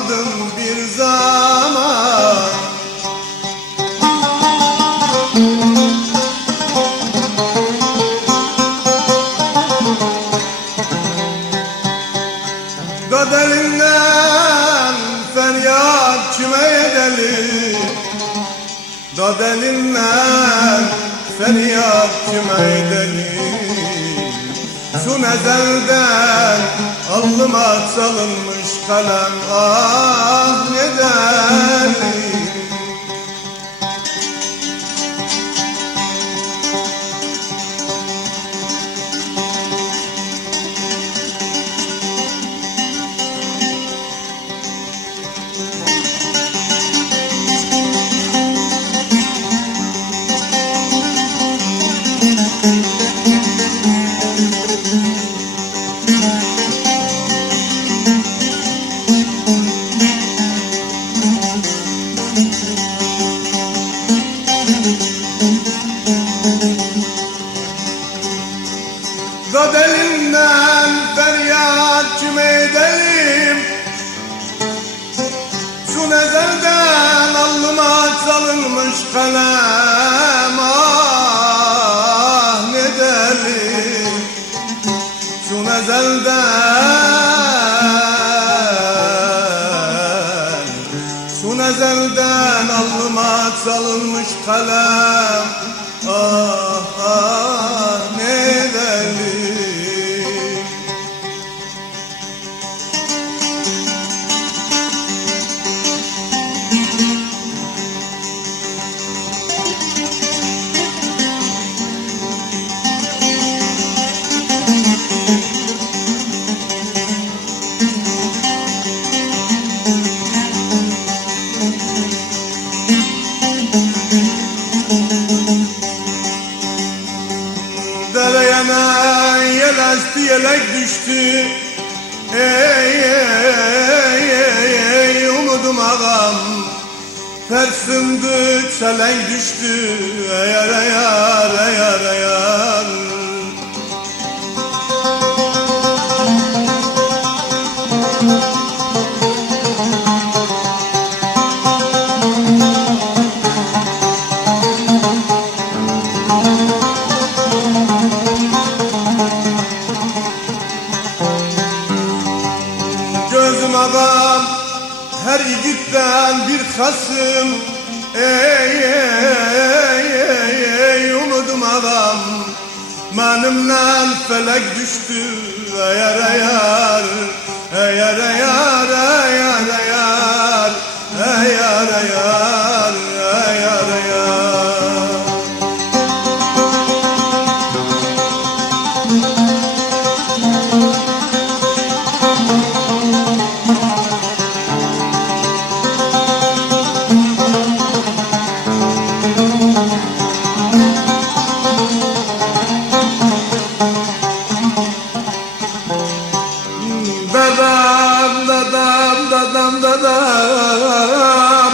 kaldım bir zaman. Dad elinden feryat kime edelim? Dad elinden feryat kime edelim? Sun ezelden alnıma çalınmış kalem, ah ne derim? Dad elinden feryat kime edelim? Sun ezelden alnıma çalınmış kalem, ah ne derim? Sun ezelden alnıma çalınmış kalem, ah ah ne derim? Dereyana yel astı yelek düştü, ey ey ey ey umudum ağam. Tersindi çelenk düştü, eyar eyar eyar eyar. Gözüm ağam her yiğitten bir hasım, ey ey ey ey umudum ağam. Benimle felek düştü, eyar eyar eyar eyar eyar eyar eyar eyar eyar eyar. Dadam, dadam, dadam, dadam.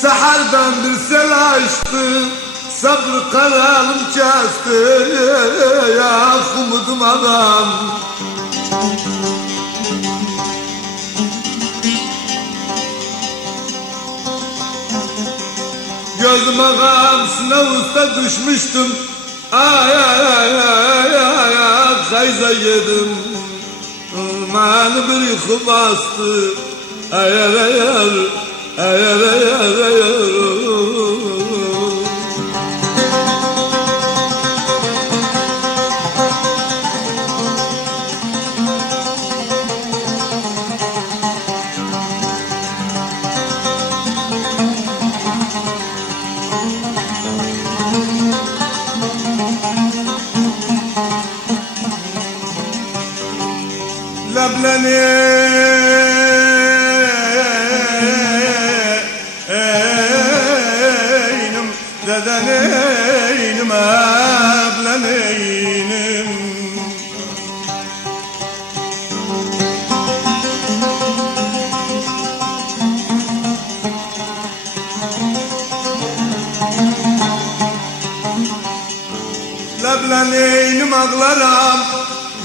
Sahardan bir sel açtı, sabrı kararım kesti, ya umudum adam. Gözüm ağam sınav usta düşmüştüm, ay ay ay ay ay ay kayza yedim. Beni bir yıkı bastı, ayar ayar ayar ayar ayar. Lebleneynim, dedeneynim, ebleneynim. Lebleneynim ağlaram,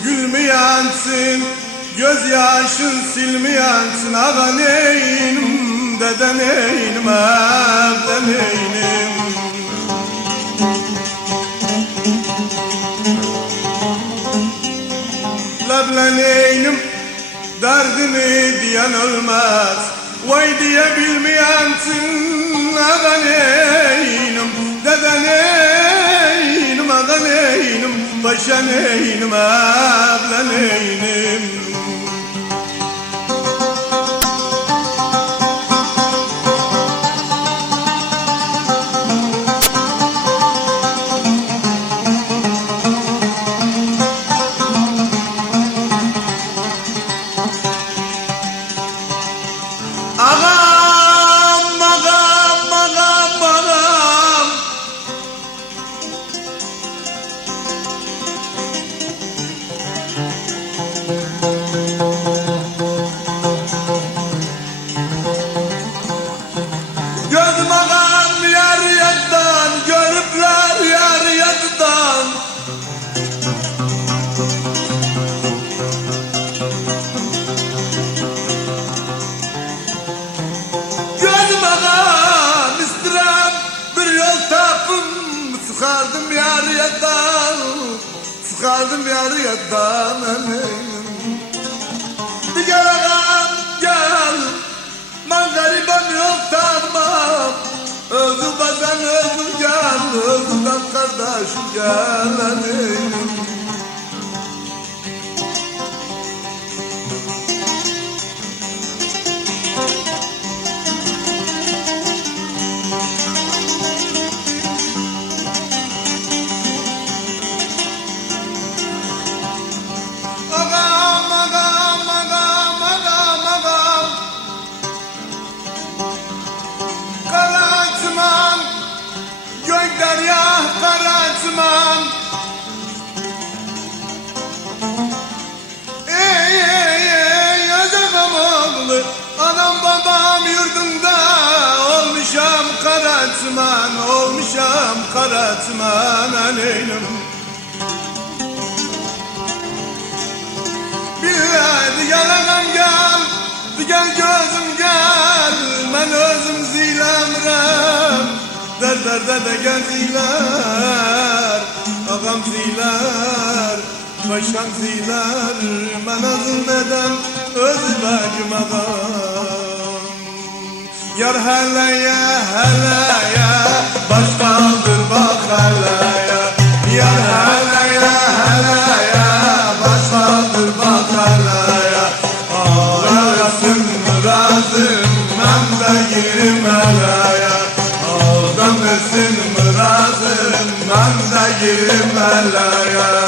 gülmeyensin. Göz yaşın silmeyensin ağa neynim, dede neynim, evde neynim. Leble neynim, derdimi diyen ölmez. Vay diye bilmeyensin ağa neynim, dede neynim, ağa neynim, paşa neynim, evde neynim. Ağam, ağam, ağam, ağam. Gözüm ağam yar yattan, görüpler yar yattan. Gözüm ağam istirem bir yol tapım, sıkardım yar yattan, sıkardım yar yattan. Bir gel ağam gel, ben gariban yol tapmam. Özü bazen özü gel, özüden kardeşim gel. Ağam, ağam, ağam, ağam, ağam. Karaçman, gök derya karaçman. Ey ey ey acabam oğlu, anam babam yurdunda. Olmuşam karaçman, olmuşam karaçman aneynim. Hadi gel ağam gel, gel gözüm gel. Ben özüm zilemrem, derde de gel ziler. Ağam ziler, paşam ziler. Ben özüm neden özü bacım ağam. Yar heleye heleye, baş kaldır bak heleye. Yar heleye heleye, baş kaldır bak heleye. Ağlasın murazım, ben de girim heleye. Ağlamasın murazım, ben de girim heleye.